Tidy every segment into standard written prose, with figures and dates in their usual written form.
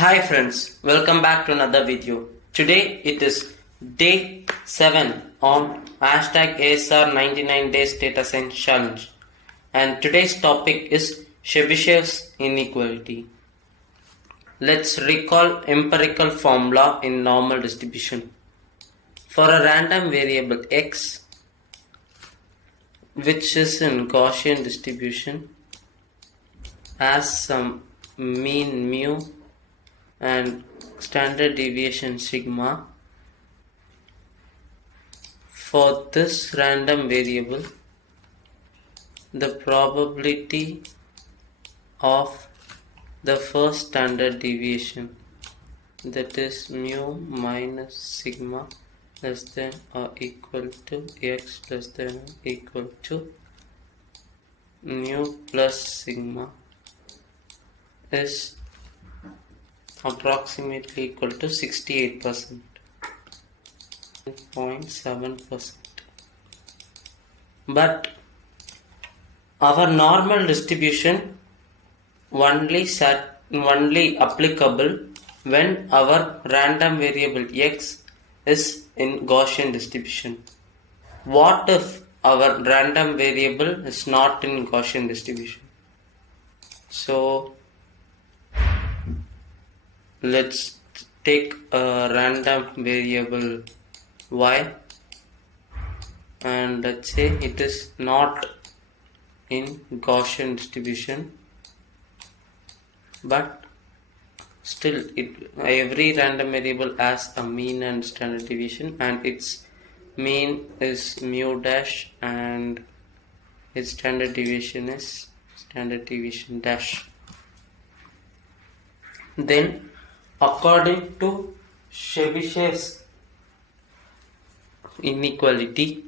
Hi friends, welcome back to another video. Today it is day 7 on hashtag ASR 99 days data science challenge, and today's topic is Chebyshev's inequality. Let's recall empirical formula in normal distribution. For a random variable x which is in Gaussian distribution has some mean mu and standard deviation sigma. For this random variable, the probability of the first standard deviation, that is mu minus sigma less than or equal to x less than or equal to mu plus sigma, is approximately equal to 68%, 0.7%. But our normal distribution only applicable when our random variable x is in Gaussian distribution. What if our random variable is not in Gaussian distribution? So let's take a random variable y and let's say it is not in Gaussian distribution, but still every random variable has a mean and standard deviation, and its mean is mu dash and its standard deviation is standard deviation dash. Then according to Chebyshev's inequality,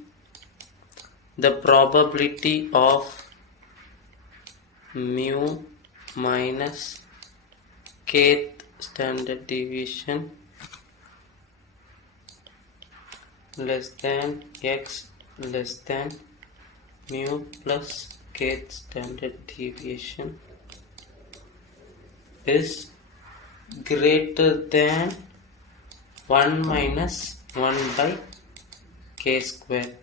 the probability of mu minus kth standard deviation less than x less than mu plus kth standard deviation is greater than 1 minus 1 by k square.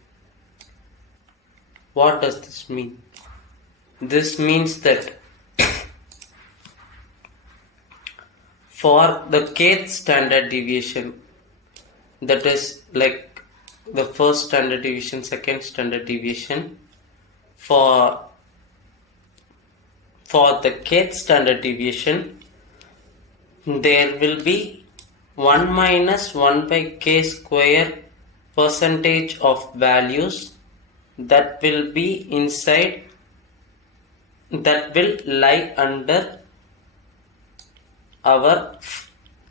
What does this mean? This means that for the kth standard deviation, that is like the first standard deviation, second standard deviation, for the kth standard deviation, there will be 1 minus 1 by k square percentage of values that will be inside, that will lie under our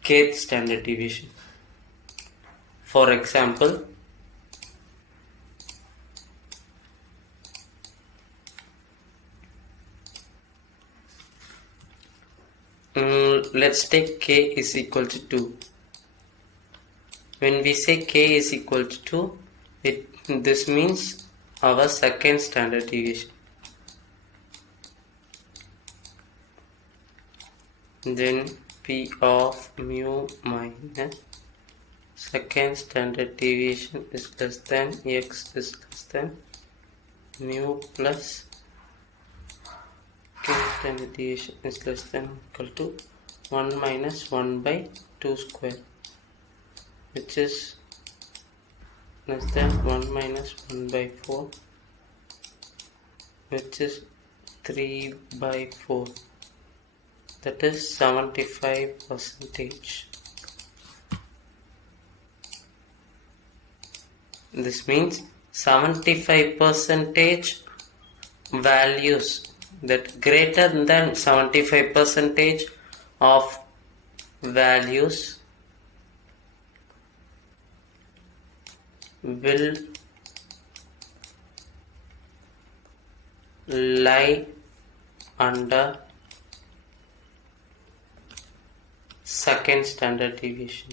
kth standard deviation. For example, let's take k is equal to 2. When we say k is equal to 2, this means our second standard deviation. Then p of mu minus second standard deviation is less than x is less than mu plus k standard deviation is less than or equal to 1 minus 1 by 2 square, which is less than 1 minus 1 by 4, which is 3 by 4, that is 75%. This means 75% values, that greater than 75% of values will lie under second standard deviation.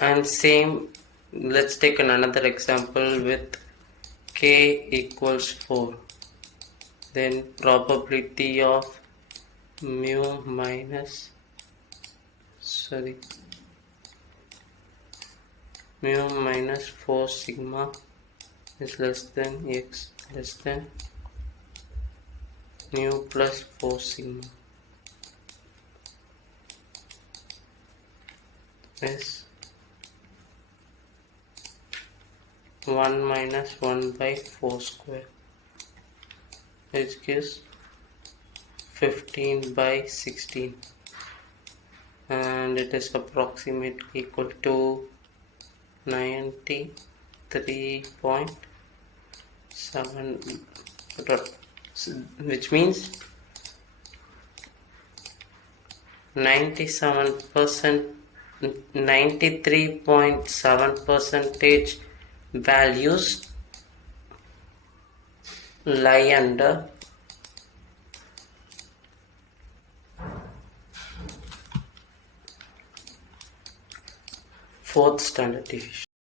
And same, let's take another example with k equals 4. then probability of mu minus 4 sigma is less than x less than mu plus 4 sigma is 1 minus 1 by 4 square, which gives 15 by 16, and it is approximately equal to 93.7, which means 93.7% values lie under fourth standard deviation.